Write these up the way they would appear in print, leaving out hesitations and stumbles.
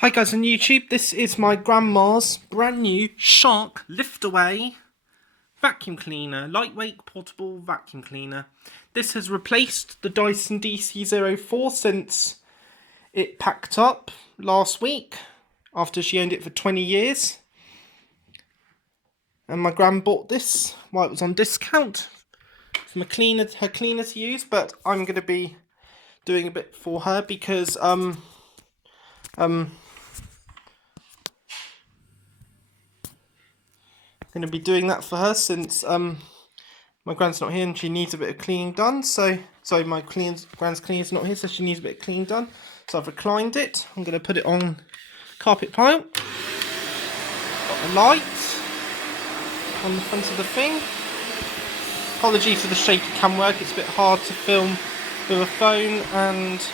Hi guys on YouTube, this is my grandma's brand new Shark Lift-Away vacuum cleaner, lightweight portable vacuum cleaner. This has replaced the Dyson DC04 since it packed up last week after she owned it for 20 years. And my gran bought this while it was on discount from her cleaner to use, but I'm going to be doing a bit for her because going to be doing that for her since my gran's not here and she needs a bit of cleaning done. So my gran's cleaner's not here, so she needs a bit of cleaning done. So I've reclined it. I'm going to put it on carpet pile. Got a light on the front of the thing. Apologies for the shaky cam work. It's a bit hard to film with a phone and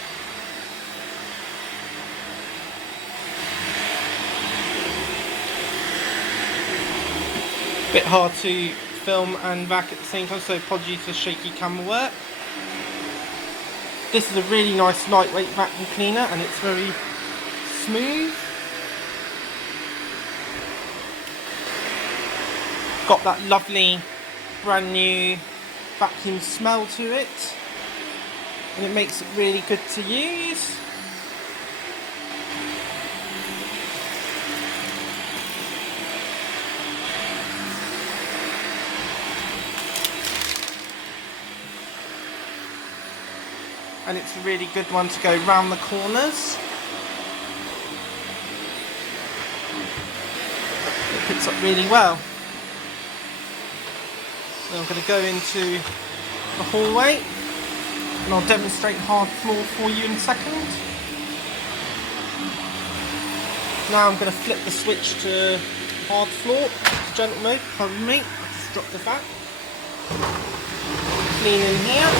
bit hard to film and vac at the same time, so apologies for shaky camera work. This is a really nice lightweight vacuum cleaner and it's very smooth. Got that lovely brand new vacuum smell to it and it makes it really good to use. And it's a really good one to go round the corners. It picks up really well. Then I'm going to go into the hallway and I'll demonstrate hard floor for you in a second. Now I'm going to flip the switch to hard floor, gentle mode, pardon me, I just dropped the back. Clean in here.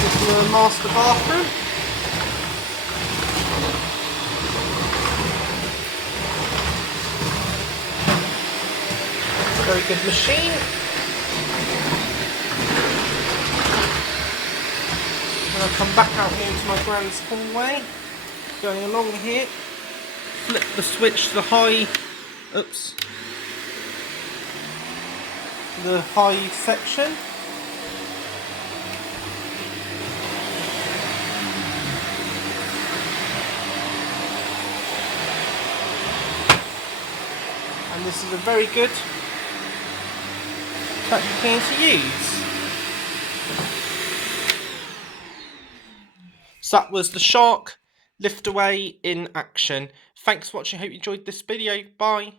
This is the master bathroom. It's a very good machine. And I'll come back out here into my grand's hallway. Going along here. Flip the switch to the high. Oops. The high section. And this is a very good vacuum cleaner to use. So that was the Shark Lift-Away in action. Thanks for watching. I hope you enjoyed this video. Bye.